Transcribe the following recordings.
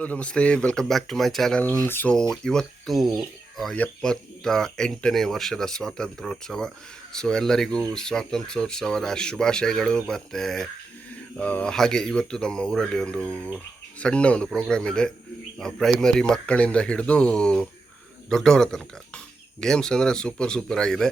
Hello ನಮಸ್ತೆ, welcome back to my channel. So ಇವತ್ತು 78ನೇ ವರ್ಷದ ಸ್ವಾತಂತ್ರ್ಯೋತ್ಸವ. ಸೊ ಎಲ್ಲರಿಗೂ ಸ್ವಾತಂತ್ರ್ಯೋತ್ಸವದ ಶುಭಾಶಯಗಳು. ಮತ್ತು ಹಾಗೆ ಇವತ್ತು ನಮ್ಮ ಊರಲ್ಲಿ ಒಂದು ಸಣ್ಣ ಒಂದು ಪ್ರೋಗ್ರಾಮ್ ಇದೆ. ಪ್ರೈಮರಿ ಮಕ್ಕಳಿಂದ ಹಿಡಿದು ದೊಡ್ಡವರ ತನಕ ಗೇಮ್ಸ್ ಅಂದರೆ ಸೂಪರ್ ಆಗಿದೆ.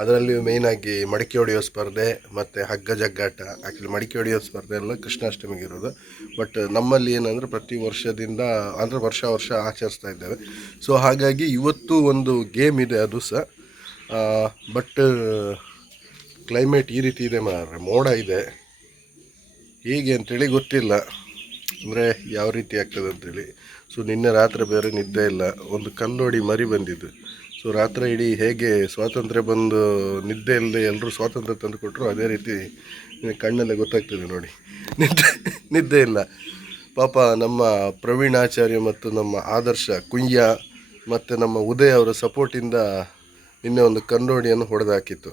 ಅದರಲ್ಲಿಯೂ ಮೇಯ್ನಾಗಿ ಮಡಿಕೆ ಹೊಡೆಯೋ ಸ್ಪರ್ಧೆ ಮತ್ತು ಹಗ್ಗ ಜಗ್ಗಾಟ. ಆ್ಯಕ್ಚುಲಿ ಮಡಿಕೆ ಹೊಡೆಯೋ ಸ್ಪರ್ಧೆ ಎಲ್ಲ ಕೃಷ್ಣಾಷ್ಟಮಿಗೆ ಇರೋದು. ಬಟ್ ನಮ್ಮಲ್ಲಿ ಏನಂದರೆ ಪ್ರತಿ ವರ್ಷದಿಂದ ಅಂದರೆ ವರ್ಷ ಆಚರಿಸ್ತಾ ಇದ್ದೇವೆ. ಸೊ ಹಾಗಾಗಿ ಇವತ್ತು ಒಂದು ಗೇಮ್ ಇದೆ, ಅದು ಸಹ. ಬಟ್ ಕ್ಲೈಮೇಟ್ ಈ ರೀತಿ ಇದೆ ಮಾರ್ರೆ, ಮೋಡ ಇದೆ. ಹೀಗೆ ಅಂತೇಳಿ ಗೊತ್ತಿಲ್ಲ, ಅಂದರೆ ಯಾವ ರೀತಿ ಆಗ್ತದೆ ಅಂತೇಳಿ. ಸೊ ನಿನ್ನೆ ರಾತ್ರಿ ಬೇರೆ ನಿದ್ದೆ ಇಲ್ಲ, ಒಂದು ಕಲ್ಲೋಡಿ ಮರಿ ಬಂದಿದ್ದು. ಸೊ ರಾತ್ರಿ ಇಡೀ ಹೇಗೆ ಸ್ವಾತಂತ್ರ್ಯ ಬಂದು ನಿದ್ದೆ ಇಲ್ಲದೆ ಎಲ್ಲರೂ ಸ್ವಾತಂತ್ರ್ಯ ತಂದು ಕೊಟ್ಟರು, ಅದೇ ರೀತಿ ಕಣ್ಣಲ್ಲೇ ಗೊತ್ತಾಗ್ತದೆ ನೋಡಿ, ನಿದ್ದೆ ಇಲ್ಲ. ಪಾಪ ನಮ್ಮ ಪ್ರವೀಣಾಚಾರ್ಯ ಮತ್ತು ನಮ್ಮ ಆದರ್ಶ ಕುಂಯ್ಯ ಮತ್ತು ನಮ್ಮ ಉದಯ್ ಅವರ ಸಪೋರ್ಟಿಂದ ನಿನ್ನೆ ಒಂದು ಕನ್ನೋಡಿಯನ್ನು ಹೊಡೆದಾಕಿತ್ತು.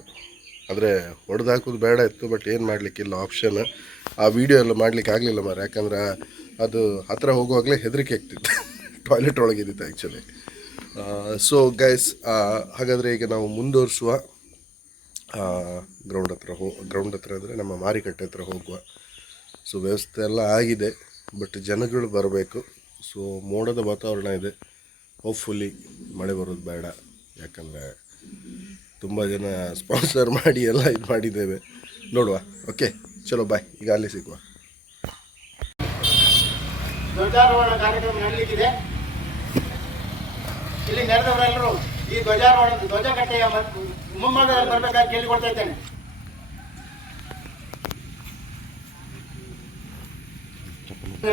ಆದರೆ ಹೊಡೆದಾಕೋದು ಬೇಡ ಇತ್ತು, ಬಟ್ ಏನು ಮಾಡಲಿಕ್ಕಿಲ್ಲ, ಆಪ್ಷನ್. ಆ ವಿಡಿಯೋ ಎಲ್ಲ ಮಾಡಲಿಕ್ಕೆ ಆಗಲಿಲ್ಲ ಮಾರ, ಯಾಕಂದ್ರೆ ಅದು ಹತ್ತಿರ ಹೋಗುವಾಗಲೇ ಹೆದರಿಕೆ ಆಗ್ತಿತ್ತು, ಟಾಯ್ಲೆಟ್ ಒಳಗಿದ್ದಿತ್ತು ಆ್ಯಕ್ಚುಲಿ. ಸೊ ಗೈಸ್, ಹಾಗಾದರೆ ಈಗ ನಾವು ಮುಂದುವರಿಸುವ ಗ್ರೌಂಡ್ ಹತ್ರ ಅಂದರೆ ನಮ್ಮ ಮಾರಿಕಟ್ಟೆ ಹತ್ರ ಹೋಗುವ. ಸೊ ವ್ಯವಸ್ಥೆ ಎಲ್ಲ ಆಗಿದೆ, ಬಟ್ ಜನಗಳು ಬರಬೇಕು. ಸೊ ಮೋಡದ ವಾತಾವರಣ ಇದೆ. ಹೋಪ್ಫುಲಿ ಮಳೆ ಬರೋದು ಬೇಡ, ಯಾಕಂದರೆ ತುಂಬ ಜನ ಸ್ಪಾನ್ಸರ್ ಮಾಡಿ ಎಲ್ಲ ಇದು ಮಾಡಿದ್ದೇವೆ. ನೋಡುವ. ಓಕೆ, ಚಲೋ ಬಾಯ್. ಈಗ ಅಲ್ಲಿ ಸಿಗುವ. ಧ್ವಜಾರೋಹಣ ಕಾರ್ಯಕ್ರಮ ನಡೆಯಲಿಕ್ಕಿದೆ. ಇಲ್ಲಿ ನೆರೆದವರೆಲ್ಲರೂ ಈ ಧ್ವಜಕಟ್ಟೆಯ ಮುಂಭಾಗದಲ್ಲಿ ಬರಬೇಕಾಗಿ ಕೇಳಿಕೊಳ್ತಾ ಇದ್ದೇನೆ.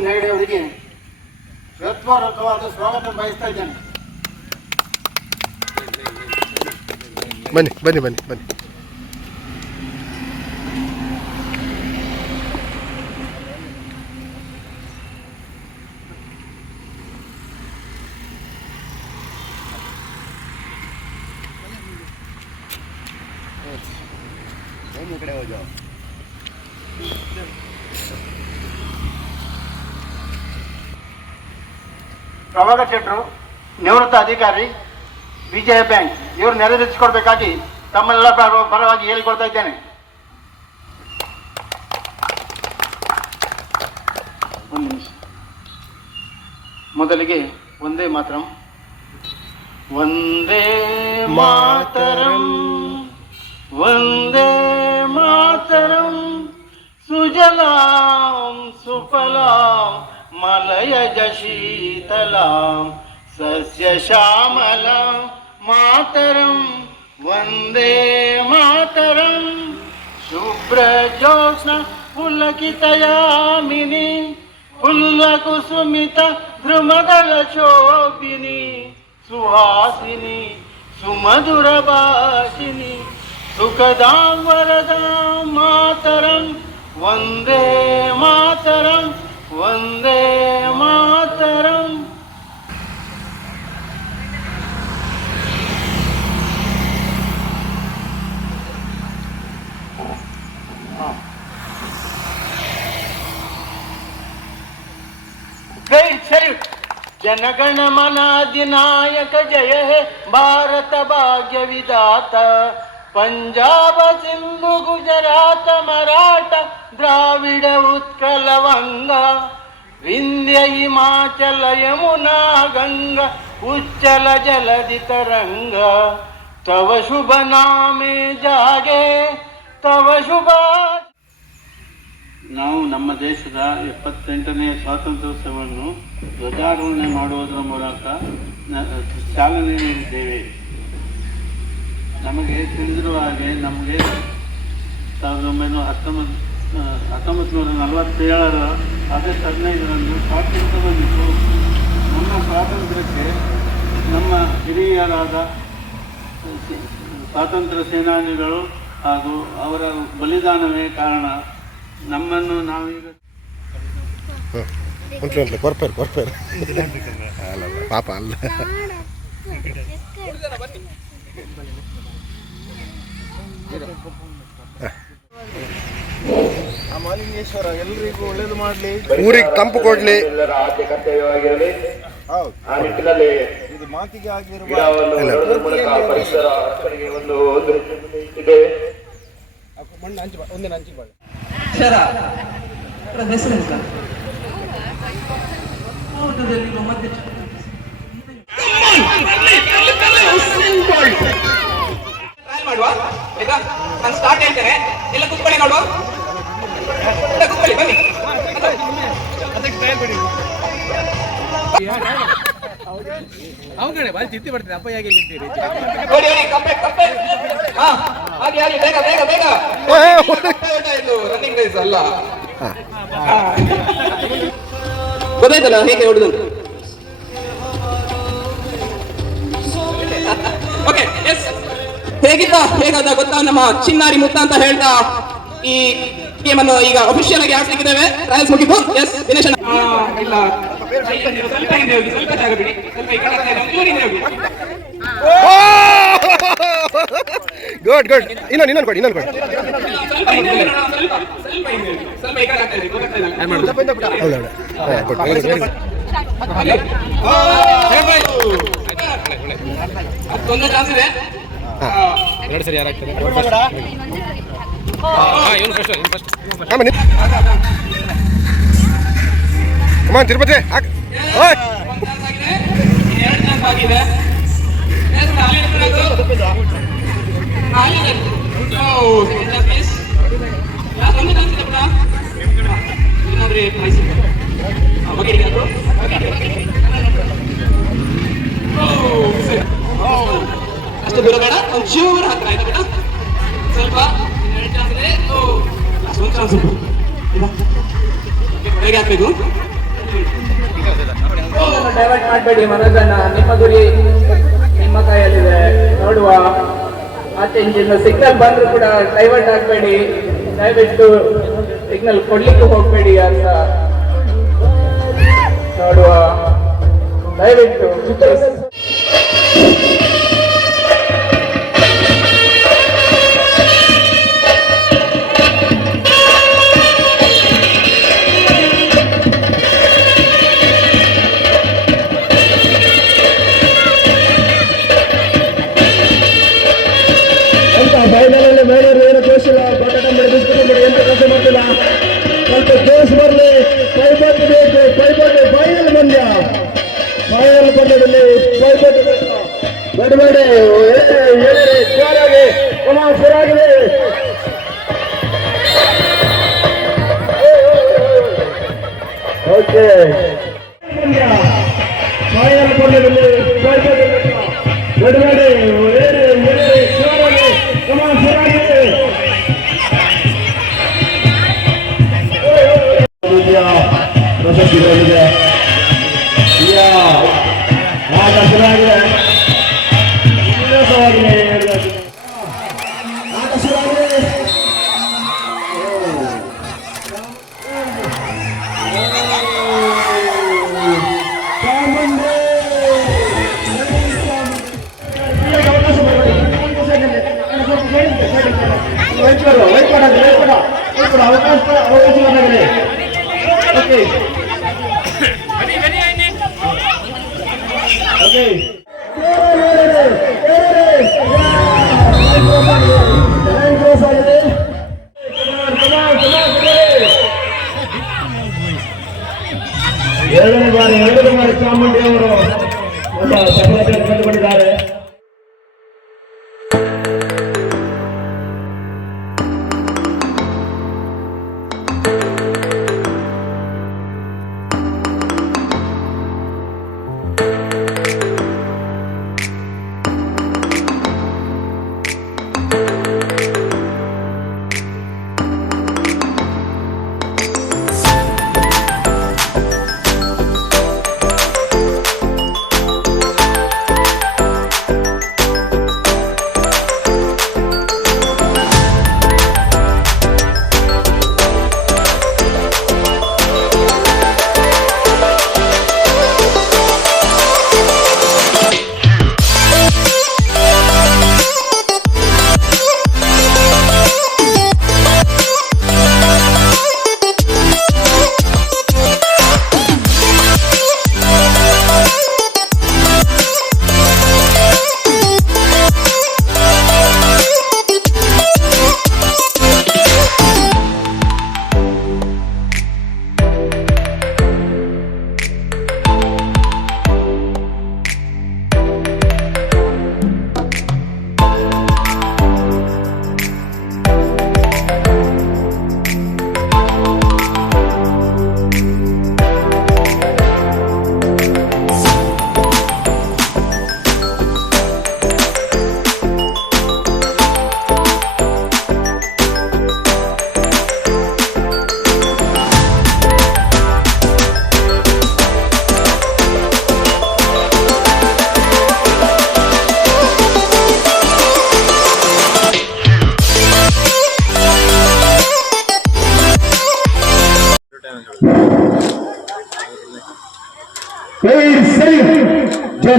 ಹೆಗಡೆ ಅವರಿಗೆ ಹೃತ್ಪೂರ್ವಕವಾದ ಸ್ವಾಗತ ಬಯಸ್ತಾ ಇದ್ದೇನೆ. ಬನ್ನಿ. ಪ್ರಭಾಕರ್ ಶೆಟ್ಟರು, ನಿವೃತ್ತ ಅಧಿಕಾರಿ, ವಿಜಯ ಬ್ಯಾಂಕ್, ಇವರು ನೆರವೇರಿಸಿಕೊಡ್ಬೇಕಾಗಿ ತಮ್ಮೆಲ್ಲ ಪರವಾಗಿ ಹೇಳಿಕೊಳ್ತಾ ಇದ್ದೇನೆ. ಒಂದು ನಿಮಿಷ. ಮೊದಲಿಗೆ ಒಂದೇ ಮಾತರಂ, ವಂದೇ ಮಾತರಂ, ವಂದೇ ಮಾತರಂ, ಸುಜಲಾಂ ಸುಫಲಾಂ ಮಲಯಜ ಶೀತಲಾಂ ಸಸ್ಯ ಶ್ಯಾಮಲಾಂ ಮಾತರಂ, ವಂದೇ ಮಾತರಂ. ಶುಭ್ರ ಜ್ಯೋತ್ಸ್ನ ಪುಲಕಿತಯಾಮಿನಿ ಫುಲ್ಲಕುಸುಮಿತ ಧ್ರುಮದಳ ಶೋಭಿನಿ ಸುಹಾಸಿನಿ ಸುಮಧುರ ಭಾಷಿನಿ ಸುಖದಾಂ ವರದಾಂ ಮಾತರಂ, ವಂದೇ ಮಾತರಂ, ವಂದೇ ಮಾತರಂ. Great salute. ಜನಗಣ ಮನ ಅಧಿನಾಯಕ ಜಯ ಹೇ ಭಾರತ ಭಾಗ್ಯ ವಿಧಾತ, ಪಂಜಾಬ ಸಿಂಧು ಗುಜರಾತ ಮರಾಠ ದ್ರಾವಿಡ ಉತ್ಕಲ ವಂಗ, ವಿಂಧ್ಯ ಹಿಮಾಚಲ ಯಮುನಾ ಗಂಗ ಉಚ್ಚಲ ಜಲಧಿ ತರಂಗ, ತವ ಶುಭ ನಾಮೆ ಜಾಗೆ ತವ ಶುಭ. ನಾವು ನಮ್ಮ ದೇಶದ 78ನೇ ಸ್ವಾತಂತ್ರ್ಯೋತ್ಸವವನ್ನು ಧ್ವಜಾರೋಹಣೆ ಮಾಡುವುದರ ಮೂಲಕ ಚಾಲನೆ ನೀಡಿದ್ದೇವೆ. ನಮಗೆ ತಿಳಿದಿರುವ ಹಾಗೆ ನಮಗೆ 1947 ಆಗಸ್ಟ್ 15ರಂದು ಸ್ವಾತಂತ್ರ್ಯ ಬಂದಿತ್ತು. ನಮ್ಮ ಸ್ವಾತಂತ್ರ್ಯಕ್ಕೆ ನಮ್ಮ ಹಿರಿಯರಾದ ಸ್ವಾತಂತ್ರ್ಯ ಸೇನಾನಿಗಳು ಹಾಗೂ ಅವರ ಬಲಿದಾನವೇ ಕಾರಣ. ನಮ್ಮನ್ನು ನಾವೀಗ ಕೊರ್ಪೇರ್ ಅಲ್ಲ ಪಾಪ ಅಲ್ಲ. ಆ ಮಾಲಿಂಗೇಶ್ವರ ಎಲ್ರಿಗೂ ಒಳ್ಳೇದು ಮಾಡಲಿ, ಊರಿಗೆ ತಂಪು ಕೊಡ್ಲಿ. ಎಲ್ಲರ ಆದ್ಯ ಕರ್ತವ್ಯವಾಗಿರಲಿ. ಹೌದು, ಆ ನಿಟ್ಟಿನಲ್ಲಿ ಇದು ಮಾತಿಗೆ ಆಗಿರುವ ಗಿಡವನ್ನು ನೆಡುವುದರ ಮೂಲಕ ಪರಿಸರ ರಕ್ಷಣೆಗೆ ಒಂದು ಹೆಜ್ಜೆ ಇಟ್ಟಿದ್ದೇವೆ. ಶರ ಹೆಸರೆಂತ ಮಧ್ಯ ಟ್ರಯಲ್ ಮಾಡುವ. ಆಯ್ತಾ, ನಾನು ಸ್ಟಾರ್ಟ್ ಹೇಳ್ತೇನೆ, ಎಲ್ಲ ಕೂತ್ಕೊಳ್ಳಿ ನೋಡುವ. ಕೂತ್ಕೊಳ್ಳಿ, ಬನ್ನಿ. ಅವಗಡೆ ಬಾರಿ ಚಿತ್ತಿ ಬರ್ತದೆ ಅಪ್ಪ ಹೇಗೆ ನಿಂತೀರಿ ಓಡಿ ಓಡಿ ಕಂಪೆ ಕಂಪೆ. ಹಾ, ಹಾಗೆ ಹಾಗೆ ಬೇಗ ಬೇಗ ಬೇಗ. ಇದು ರನ್ನಿಂಗ್ ರೇಸ್ ಅಲ್ಲ. ಗೊತ್ತಾಯ್ತಲ್ಲ ಹೇಗೆ ಹೊಡೆದು. Okay, S. ಹೇಗಾದ ಗೊತ್ತಾ ನಮ್ಮ ಚಿನ್ನಾರಿ ಮುತ್ತ ಅಂತ ಹೇಳ್ತಾ ಈ ಗೇಮ್ ಅನ್ನು ಈಗ ಅಫಿಷಿಯಲ್ ಆಗಿ ಆಡ್ಲಿಕ್ಕಿದ್ದೇವೆ. ಟ್ರಯಲ್ಸ್ ಮುಗಿದು. ಎಸ್, ದಿನೇಶ್ ಅಣ್ಣ. ಇಲ್ಲ, ಸ್ವಲ್ಪ ಹಿಂದೆ ಹೋಗಿ, ಸ್ವಲ್ಪ ಜಾಗ ಬಿಡಿ, ಸ್ವಲ್ಪ ಈ ಕಡೆ ಹಿಂದೆ ಹೋಗಿ. Good good. ಇನ್ನೊಂದು ಕೊಡಿ. ಸ್ವಲ್ಪ ಹಿಂದೆ ಹೋಗಿ, ಸ್ವಲ್ಪ ಹಿಂದೆ ಹೋಗಿ, ಸ್ವಲ್ಪ ಈ ಕಡೆ ಆಗ್ತಾ ಇದೆ, ಗೊತ್ತಾಗ್ತಾ ಇಲ್ಲ. ಮತ್ತೊಂದು ಚಾನ್ಸ್ ಇದೆ. ಎರಡು ಸರಿ ಯಾರಾಗ್ತದೆ ತಿರುಪತಿ ಅಷ್ಟು ದೂರ ಬೇಡ, ಒಂದು ಚೂರು ಹತ್ರ ಆಯ್ತಾ ಬೇಡ, ಸ್ವಲ್ಪ ಹೇಗೆ ಹಾಕ್ಬೇಕು. ಡೈವರ್ಟ್ ಮಾಡಬೇಡಿ ಮನೋಜನ್ನ, ನಿಮ್ಮ ಗುರಿ ನಿಮ್ಮ ಕೈಯಲ್ಲಿದೆ. ನೋಡುವ, ಆಚೆ ಇಂಜಿನ್ ಸಿಗ್ನಲ್ ಬಂದ್ರು ಕೂಡ ಡೈವರ್ಟ್ ಆಗಬೇಡಿ, ದಯವಿಟ್ಟು ಸಿಗ್ನಲ್ ಕೊಡ್ಲಿಕ್ಕೆ ಹೋಗ್ಬೇಡಿ ಅಂತ. ನೋಡುವ, ದಯವಿಟ್ಟು. ಫೈನಲಲ್ಲಿ ಮೇಡರ್ ಏನು ದೋಷಿಲ್ಲ, ಬಟಾಟ ಮಾಡಿ ಬಿಸ್ಬಿಟ್ಟು ಮಾಡಿ ಎಂತ ಕೆಲಸ ಮಾಡ್ತಿಲ್ಲ. ಸ್ವಲ್ಪ ಜೋಶ್ ಬರಲಿ, ಪೈಪೋಟಿ ಬೇಕು, ಪೈಪೋಟಿ. ಫೈನಲ್ ಪಂದ್ಯದಲ್ಲಿ ಪೈಪೋಟಿ ಬೇಕು. ಬೇಡಬೇಡಿ, ಹೇಳಿರಿ ಜೋರಾಗಿ, ಶುರುವಾಗಿದೆ. ಓಕೆ, ಫೈನಲ್ ಪಂದ್ಯದಲ್ಲಿ ಪೈಪೋಟಿ ಬೇಕು. ಬೇಡಬೇಡಿ, ಹೇಳಿರಿ ಜೋರಾಗಿ, ಶುರುವಾಗಿದೆ. ಪ್ರಶಸ್ತಿಗಳಿದೆ. ಆಟ ಶುರುವಾಗಿದೆ, ಆಟ ಶುರುವಾಗಿದೆ.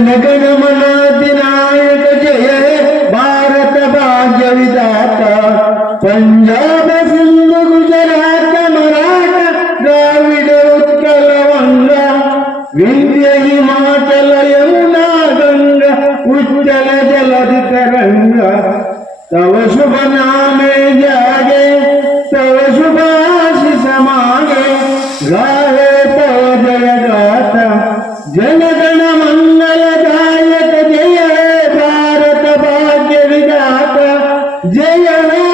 जनगणमन अधिनायक जय हे भारत भाग्य विधाता पंजाब सिंध गुजरात मराठा द्राविड उत्कल वंगा विंध्य हिमाचल यमुना गंगा उज्जल जलधि तरंगा तव शुभ नामे जागे तव शुभ आशीष मागे गाहे तव जय गाथा जनगण मंगलदायक जय हे भारत भाग्य विधाता जय हे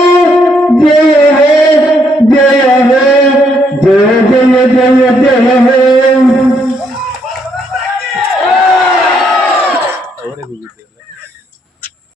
जय हे जय